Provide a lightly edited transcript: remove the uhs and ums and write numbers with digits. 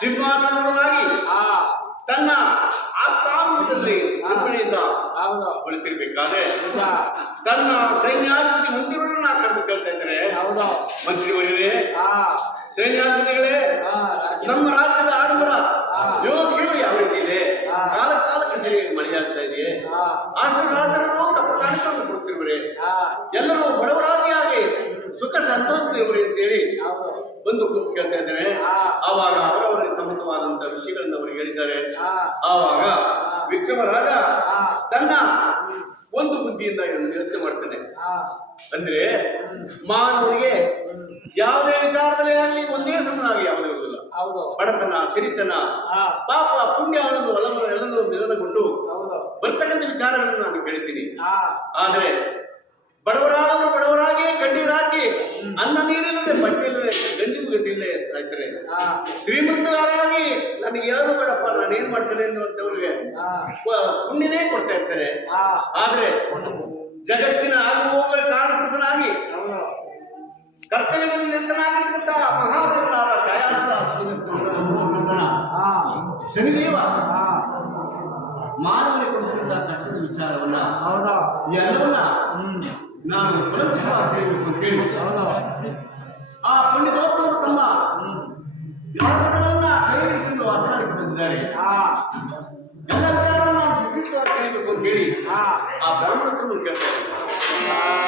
ಸಿಂಹಾಸನವನ್ನಾಗಿ ತನ್ನ ಆಸ್ಥಾನದಲ್ಲಿ ಕರುಣೆಯಿಂದ ಕುಳಿತಿರ್ಬೇಕಾದ್ರೆ ತನ್ನ ಸೈನ್ಯಾಧಿಪತಿ ಮಂತ್ರಿಗಳನ್ನ ಕರೆದು ಕೇಳ್ತಾ ಇದ್ದಾರೆ. ಮಂತ್ರಿಗಳೇ, ಸೈನ್ಯಾಧಿಪತಿಗಳೇ, ನಮ್ಮ ರಾಜ್ಯದ ಆಡಂಬರ ಯೋಗಕ್ಷೇಮ ಯಾವ ರೀತಿ ಇದೆ? ಕಾಲ ಕಾಲಕ್ಕೆ ಸರಿಯಾಗಿ ಮಳೆಯಾಗ್ತಾ ಇದೆಯೇ? ಆಸ್ತಿರಾಜರು ಕಪ್ಪಕಾಣಿಕೆಯನ್ನು ಕೊಡ್ತಿರುವರೆ, ಎಲ್ಲರೂ ಬಡವರಾದಿಯಾಗಿ ಸುಖ ಸಂತೋಷದಿರುವರೆ ಅಂತೇಳಿ ಒಂದು ಕೂತು ಕೇಳ್ತಾ ಇದ್ದಾರೆ. ಆವಾಗ ಅವರವರಿಗೆ ಸಮ್ಮತವಾದಂತಹ ವಿಷಯಗಳನ್ನು ಅವರಿಗೆ ಹೇಳಿದ್ದಾರೆ. ಆವಾಗ ವಿಕ್ರಮರಾಜ ತನ್ನ ಒಂದು ಬುದ್ಧಿಯಿಂದ ಯೋಚನೆ ಮಾಡ್ತಾನೆ. ಅಂದ್ರೆ ಮಾನವನಿಗೆ ಯಾವುದೇ ವಿಚಾರದಲ್ಲಿ ಆಗಲಿ ಒಂದೇ ಸಮನಾಗಿ ಯಾವುದೇ ಇರುವುದಿಲ್ಲ. ಬಡತನ, ಸಿರಿತನ, ಪಾಪ, ಪುಣ್ಯ ಅನ್ನೋದು ಎಲ್ಲನೂ ನಿಲನಗೊಂಡು ಬರ್ತಕ್ಕಂಥ ವಿಚಾರಗಳನ್ನು ನಾನು ಕೇಳ್ತೀನಿ. ಆದರೆ ಬಡವರಾದವರು ಬಡವರಾಗಿ ಕಣ್ಣೀರಾಕಿ ಅನ್ನ ನೀರಿಲ್ಲದೆ ಬಟ್ಟೆ ಇಲ್ಲದೆ ಗಂಜಿ ಗಟ್ಟಿಲ್ಲದೆ ಸಾಯ್ತಾರೆ. ಶ್ರೀಮಂತರಾಗಿ ನನಗೆ ಯಾರು ಬೇಡಪ್ಪ, ನಾನೇನ್ ಮಾಡ್ತೇನೆ ಅನ್ನುವಂಥವ್ರಿಗೆ ಪುಣ್ಯನೇ ಕೊಡ್ತಾ ಇರ್ತಾರೆ. ಆದ್ರೆ ಜಗತ್ತಿನ ಆಗುವವುಗಳ ಕಾರಣಕೃತನಾಗಿ ಕರ್ತವ್ಯದಲ್ಲಿ ನಿರತನಾಗಿರ್ತಕ್ಕಂಥ ಮಹಾಭಕ್ತರಾದ ಶನಿದೇವ ಮಾನವನಿಗೆ ಕೊಡ್ತಕ್ಕಂಥ ಕಷ್ಟದ ವಿಚಾರವನ್ನ ಎಲ್ಲವನ್ನ ನಾನು ಹೊರಪಿಸುವ ಅಂತೇಳಿ ಆ ಪಂಡಿತೋತ್ತಮರು ತಮ್ಮ ಯಾವನ್ನ ಕೈ ಇಟ್ಟುಕೊಂಡು ಆಸ್ಥಾನಕ್ಕೆ ಬಂದಿದ್ದಾರೆ. ಎಲ್ಲ ವಿಚಾರವನ್ನು ನಾವು ಶಿಕ್ಷಿತವಾಗಿ ಕಲಿಬೇಕು ಅಂತೇಳಿ ಆ ಬ್ರಾಹ್ಮಣರು ಕೇಳ್ತಾರೆ.